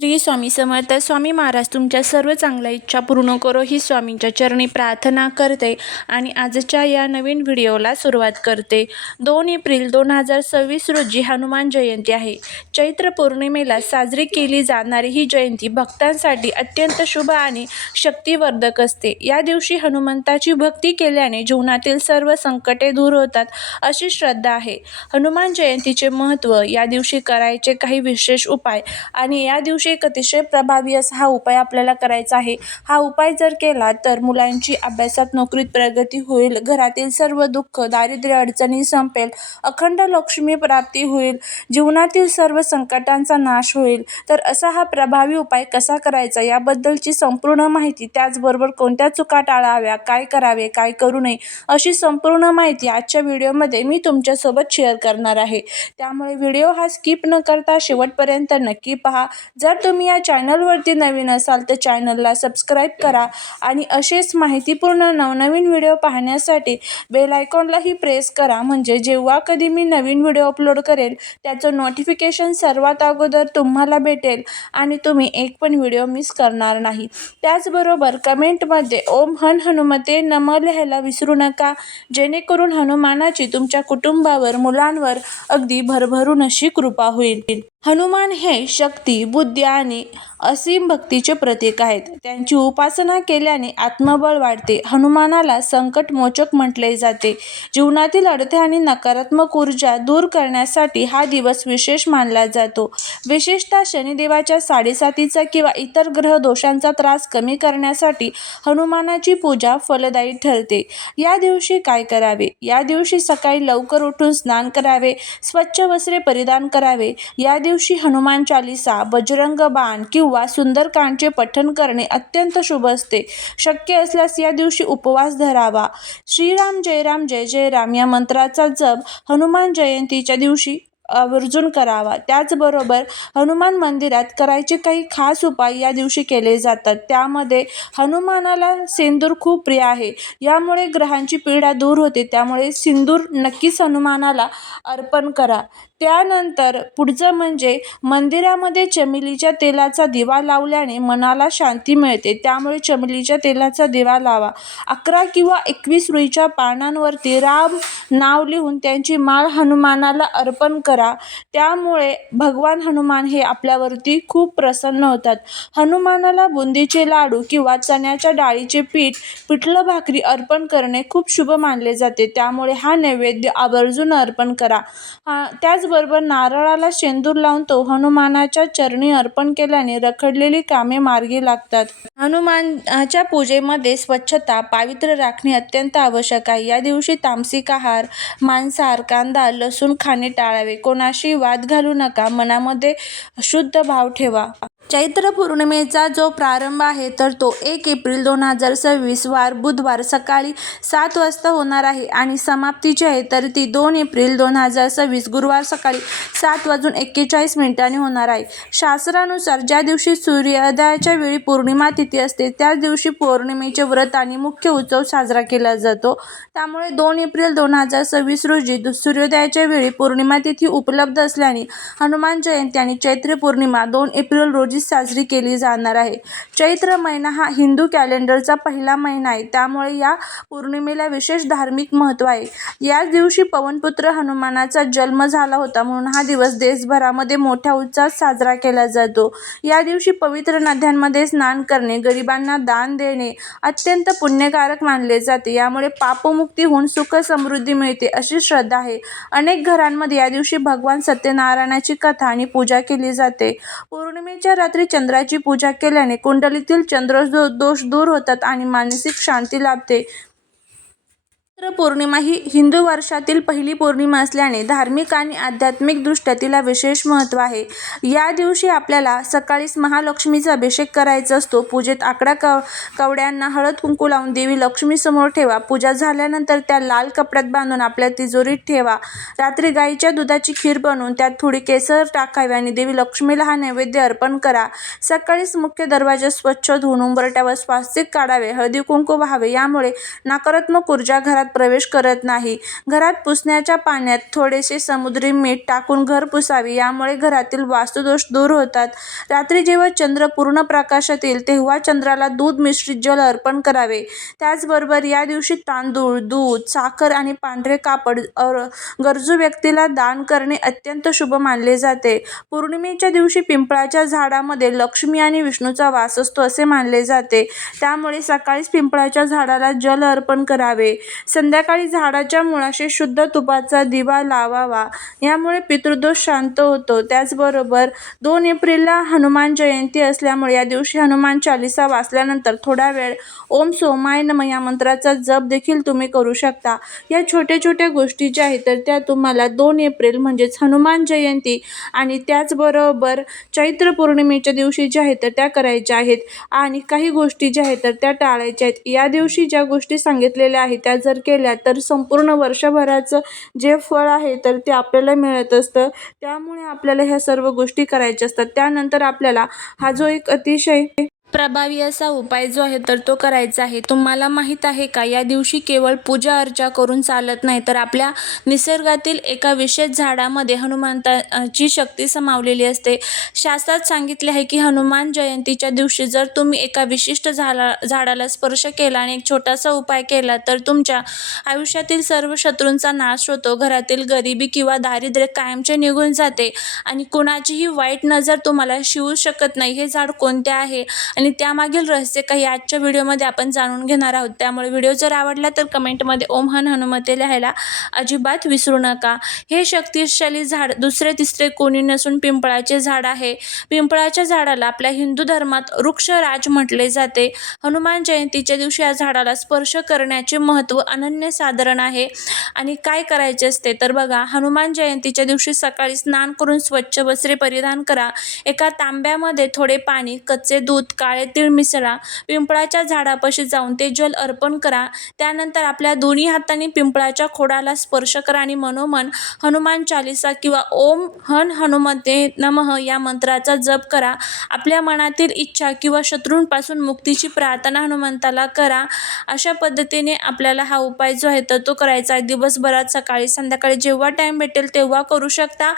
श्री स्वामी समर्थ. स्वामी महाराज तुमच्या सर्व चांगल्या इच्छा पूर्ण करो ही स्वामींच्या चरणी प्रार्थना करते आणि आजच्या या नवीन व्हिडिओला सुरुवात करते. 2 एप्रिल 2026 रोजी हनुमान जयंती आहे. चैत्र पौर्णिमेला साजरी केली जाणारी ही जयंती भक्तांसाठी अत्यंत शुभ आणि शक्तिवर्धक असते. या दिवशी हनुमंताची भक्ती केल्याने जीवनातील सर्व संकटे दूर होतात अशी श्रद्धा आहे. हनुमान जयंतीचे महत्त्व, या दिवशी करायचे काही विशेष उपाय आणि या दिवशी एक अतिशय प्रभावी असा हा उपाय आपल्याला करायचा आहे. हा उपाय जर केला तर मुलांची अभ्यासात, नोकरीत प्रगती होईल, घरातील सर्व दुःख, दारिद्र्य, अडचणी संपेल, अखंड लक्ष्मी प्राप्ती होईल, जीवनातील सर्व संकटांचा नाश होईल. तर असा हा प्रभावी उपाय कसा करायचा याबद्दलची संपूर्ण माहिती, त्याचबरोबर कोणत्या चुका टाळाव्या, काय करावे, काय करू नये, अशी संपूर्ण माहिती आजच्या व्हिडिओमध्ये मी तुमच्यासोबत शेअर करणार आहे. त्यामुळे व्हिडिओ हा स्किप न करता शेवटपर्यंत नक्की पहा. जर तुम्ही या चॅनलवरती नवीन असाल तर चॅनलला सबस्क्राईब करा आणि असेच माहितीपूर्ण नवनवीन व्हिडिओ पाहण्यासाठी बेल आयकॉनलाही प्रेस करा, म्हणजे जेव्हा कधी मी नवीन व्हिडिओ अपलोड करेल त्याचं नोटिफिकेशन सर्वात अगोदर तुम्हाला भेटेल आणि तुम्ही एक पण व्हिडिओ मिस करणार नाही. त्याचबरोबर कमेंटमध्ये ओम हनुमते नमः लिहायला विसरू नका, जेणेकरून हनुमानाची तुमच्या कुटुंबावर, मुलांवर अगदी भरभरून अशी कृपा होईल. हनुमान हे शक्ती, बुद्धी आणि असीम भक्तीचे प्रतीक आहेत. त्यांची उपासना केल्याने आत्मबळ वाढते. हनुमानाला संकटमोचक म्हटले जाते. जीवनातील अडथळे आणि नकारात्मक ऊर्जा दूर करण्यासाठी हा दिवस विशेष मानला जातो. विशेषतः शनिदेवाच्या साडेसातीचा किंवा इतर ग्रह दोषांचा त्रास कमी करण्यासाठी हनुमानाची पूजा फलदायी ठरते. या दिवशी काय करावे? या दिवशी सकाळी लवकर उठून स्नान करावे, स्वच्छ वस्त्रे परिधान करावे. या दिवशी हनुमान चालीसा, बजरंग बाण किंवा सुंदरकांडचे पठण करणे अत्यंत शुभ असते. शक्य असल्यास या दिवशी उपवास धरावा. श्रीराम जय राम जय जय राम या मंत्राचा जप हनुमान जयंतीच्या दिवशी आवर्जून करावा. त्याचबरोबर हनुमान मंदिरात करायचे काही खास उपाय या दिवशी केले जातात. त्यामध्ये हनुमानाला सिंदूर खूप प्रिय आहे. यामुळे ग्रहांची पीडा दूर होते. त्यामुळे सिंदूर नक्कीच हनुमानाला अर्पण करा. त्यानंतर पुढचं म्हणजे मंदिरामध्ये चमेलीच्या तेलाचा दिवा लावल्याने मनाला शांती मिळते. त्यामुळे चमेलीच्या तेलाचा दिवा लावा. 11 किंवा 21 रुईच्या पानांवरती राम नाव लिहून त्यांची माळ हनुमानाला अर्पण करा. त्यामुळे भगवान हनुमान हे आपल्यावरती खूप प्रसन्न होतात. हनुमानाला बुंदीचे लाडू किंवा चण्याच्या डाळीचे पिठलं भाकरी अर्पण करणे खूप शुभ मानले जाते. त्यामुळे हा नैवेद्य आवर्जून अर्पण करा. त्याचबरोबर नारळाला शेंदूर लावून तो हनुमानाच्या चरणी अर्पण केल्याने रखडलेली कामे मार्गी लागतात. हनुमानाच्या पूजेमध्ये स्वच्छता, पावित्र्य राखणे अत्यंत आवश्यक आहे. या दिवशी तामसिक आहार, मांसाहार, कांदा, लसूण खाणे टाळावे. कोणाशी वाद घालू नका. मनामध्ये शुद्ध भाव ठेवा. चैत्र पौर्णिमेचा जो प्रारंभ आहे तर तो 1 एप्रिल 2026 वार बुधवार सकाळी 7 वाजता होणार आहे आणि समाप्ती जी आहे तर ती 2 एप्रिल 2026 गुरुवार सकाळी 7:41 होणार आहे. शास्त्रानुसार ज्या दिवशी सूर्योदयाच्या वेळी पौर्णिमा तिथी असते त्याच दिवशी पौर्णिमेचे व्रत आणि मुख्य उत्सव साजरा केला जातो. त्यामुळे 2 एप्रिल 2026 रोजी सूर्योदयाच्या वेळी पौर्णिमा तिथी उपलब्ध असल्याने हनुमान जयंती आणि चैत्र पौर्णिमा 2 एप्रिल रोजी साजरी केली जाणार आहे. चैत्र महिना हा हिंदू कॅलेंडरचा पहिला महिना आहे. त्यामुळे या पौर्णिमेला विशेष धार्मिक महत्त्व आहे. याच दिवशी पवनपुत्र हनुमानाचा जन्म झाला होता, म्हणून हा दिवस देशभरामध्ये मोठ्या उत्साहात साजरा केला जातो. या दिवशी पवित्र नद्यांमध्ये स्नान करणे, गरिबांना दान देणे अत्यंत पुण्यकारक मानले जाते. यामुळे पापमुक्ती होऊन सुख समृद्धी मिळते अशी श्रद्धा आहे. अनेक घरांमध्ये या दिवशी भगवान सत्यनारायणाची कथा आणि पूजा केली जाते. पौर्णिमेच्या रात्री चंद्राची पूजा केल्याने कुंडलीतील चंद्रदोष दूर होतात आणि मानसिक शांती लाभते. चैत्र पौर्णिमा ही हिंदू वर्षातील पहिली पौर्णिमा असल्याने धार्मिक आणि आध्यात्मिक दृष्ट्या तिला विशेष महत्त्व आहे. या दिवशी आपल्याला सकाळीच महालक्ष्मीचा अभिषेक करायचा असतो. पूजेत कवड्यांना हळद कुंकू लावून देवी लक्ष्मी समोर ठेवा. पूजा झाल्यानंतर त्या लाल कपड्यात बांधून आपल्या तिजोरीत ठेवा. रात्री गाईच्या दुधाची खीर बनवून त्यात थोडी केसर टाकावी आणि देवी लक्ष्मीला हा नैवेद्य अर्पण करा. सकाळीच मुख्य दरवाजा स्वच्छ धुवून उंबरठ्यावर स्वास्तिक काढावे, हळदी कुंकू व्हावे. यामुळे नकारात्मक ऊर्जा घरात प्रवेश करत नाही. घरात पुसण्याच्या पाण्यात थोडेसे समुद्री मीठ टाकून घर पुसावे, यामुळे घरातील वास्तुदोष दूर होतात. रात्री जेव्हा चंद्र पूर्ण प्रकाशात येईल तेव्हा चंद्राला दूध मिश्रित जल अर्पण करावे. त्याचबरोबर या दिवशी तांदूळ, दूध, साखर आणि पांढरे कापड गरजू व्यक्तीला दान करणे अत्यंत शुभ मानले जाते. पौर्णिमेच्या दिवशी पिंपळाच्या झाडामध्ये लक्ष्मी आणि विष्णूचा वास असतो असे मानले जाते. त्यामुळे सकाळीच पिंपळाच्या झाडाला जल अर्पण करावे. संध्याकाळी झाडाच्या मुळाशी शुद्ध तुपाचा दिवा लावावा, यामुळे पितृदोष शांत होतो. त्याचबरोबर 2 एप्रिलला हनुमान जयंती असल्यामुळे या दिवशी हनुमान चालीसा वाचल्यानंतर थोडा वेळ ओम सोमाय नमः या मंत्राचा जप देखील तुम्ही करू शकता. या छोट्या छोट्या गोष्टी ज्या आहेत तर त्या तुम्हाला 2 एप्रिल म्हणजेच हनुमान जयंती आणि त्याचबरोबर चैत्र पौर्णिमेच्या दिवशी ज्या आहेत तर त्या करायच्या आहेत आणि काही गोष्टी ज्या आहेत तर त्या टाळायच्या आहेत. या दिवशी ज्या गोष्टी सांगितलेल्या आहेत त्या जर केल्या तर संपूर्ण वर्षभराचं जे फळ आहे तर ते आपल्याला मिळत असतं. त्यामुळे आपल्याला ह्या सर्व गोष्टी करायच्या असतात. त्यानंतर आपल्याला हा जो एक अतिशय प्रभावी असा उपाय जो आहे तर तो करायचा आहे. तुम्हाला माहीत आहे का, या दिवशी केवळ पूजा अर्चा करून चालत नाही, तर आपल्या निसर्गातील एका विशेष झाडामध्ये हनुमंताची शक्ती समावलेली असते. शास्त्रात सांगितले आहे की हनुमान जयंतीच्या दिवशी जर तुम्ही एका विशिष्ट झाडाला स्पर्श केला आणि एक छोटासा उपाय केला तर तुमच्या आयुष्यातील सर्व शत्रूंचा नाश होतो. घरातील गरिबी किंवा दारिद्र्य कायमचे निघून जाते आणि कुणाचीही वाईट नजर तुम्हाला शिवू शकत नाही. हे झाड कोणते आहे आणि त्यामागील रहस्य काही आजच्या व्हिडिओमध्ये आपण जाणून घेणार आहोत. त्यामुळे व्हिडिओ जर आवडला तर कमेंटमध्ये ओम हन हनुमते लिहायला अजिबात विसरू नका. हे शक्तिशाली झाड दुसरे तिसरे कोणी नसून पिंपळाचे झाड आहे. पिंपळाच्या झाडाला आपल्या हिंदू धर्मात वृक्षराज म्हटले जाते. हनुमान जयंतीच्या दिवशी या झाडाला स्पर्श करण्याचे महत्त्व अनन्यसाधारण आहे. आणि काय करायचे असते तर बघा, हनुमान जयंतीच्या दिवशी सकाळी स्नान करून स्वच्छ वस्त्रे परिधान करा. एका तांब्यामध्ये थोडे पाणी, कच्चे दूध, काळे तीळ मिसळा. पिंपळाच्या झाडापाशी जाऊन ते जल अर्पण करा. त्यानंतर आपल्या दोन्ही हातांनी पिंपळाच्या खोडाला स्पर्श करा आणि मनोमन हनुमान चालीसा किंवा ओम हन हनुमते नमः या मंत्राचा जप करा. आपल्या मनातील इच्छा किंवा शत्रूंपासून मुक्तीची प्रार्थना हनुमंताला करा. अशा पद्धतीने आपल्याला हा उपाय जो आहे तर तो करायचा आहे. दिवसभरात सकाळी संध्याकाळी जेव्हा टाईम भेटेल तेव्हा करू शकता.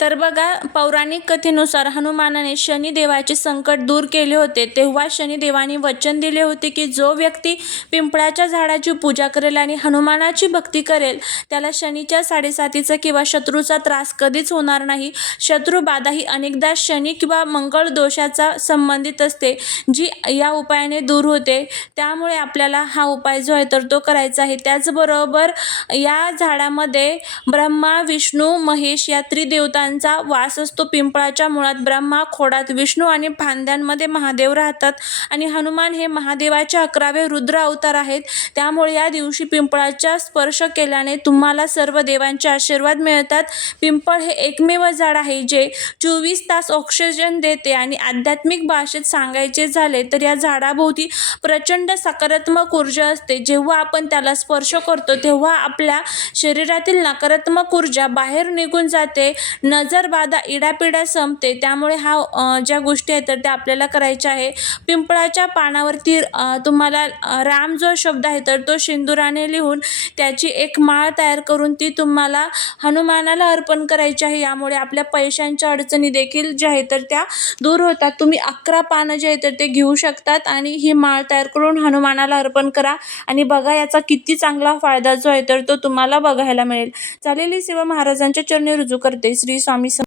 तर बघा, पौराणिक कथेनुसार हनुमानाने शनिदेवाचे संकट दूर केले होते. तेव्हा शनिदेवाने वचन दिले होते की जो व्यक्ती पिंपळाच्या झाडाची पूजा करेल आणि हनुमानाची भक्ती करेल त्याला शनीच्या साडेसातीचा किंवा शत्रूचा त्रास कधीच होणार नाही. शत्रुबाधा ही अनेकदा शनी किंवा मंगळ दोषाचा संबंधित असते, जी या उपायाने दूर होते. त्यामुळे आपल्याला हा उपाय जो आहे तर तो करायचा आहे. त्याचबरोबर या झाडामध्ये ब्रह्मा, विष्णू, महेश या त्रिदेवतांचा वास असतो. पिंपळाच्या मुळात ब्रह्मा, खोडात विष्णू आणि फांद्यांमध्ये महादेव राहतात आणि हनुमान हे महादेवाचे 11वे रुद्र अवतार आहेत. त्यामुळे या दिवशी पिंपळाचा स्पर्श केल्याने तुम्हाला सर्व देवांचे आशीर्वाद मिळतात. पिंपळ हे एकमेव झाड आहे जे 24 तास ऑक्सिजन देते आणि आध्यात्मिक भाषेत सांगायचे झाले तर या झाडाभोवती प्रचंड सकारात्मक ऊर्जा असते. जेव्हा आपण त्याला स्पर्श करतो तेव्हा आपल्या शरीरातील नकारात्मक ऊर्जा बाहेर निघून जाते. नजरबाधा, इडापिडा संपते. त्यामुळे ज्या गोष्टी आहेत तर त्या आपल्याला करायच्या आहे. पिंपळाच्या पानावरती तुम्हाला राम जो शब्द आहे तर तो सिंदुराने लिहून त्याची एक माळ तयार करून ती तुम्हाला हनुमानाला अर्पण करायची आहे. यामुळे आपल्या पैशांच्या अडचणी देखील ज्या आहेत तर त्या दूर होतात. तुम्ही 11 पानं जे आहेत तर ते घेऊ शकतात आणि ही माळ तयार करून हनुमानाला अर्पण करा आणि बघा याचा किती चांगला फायदा जो आहे तर तो तुम्हाला बघायला मिळेल. झालेली सेवा महाराजांच्या चरणी रुजू करते. श्री स्वामी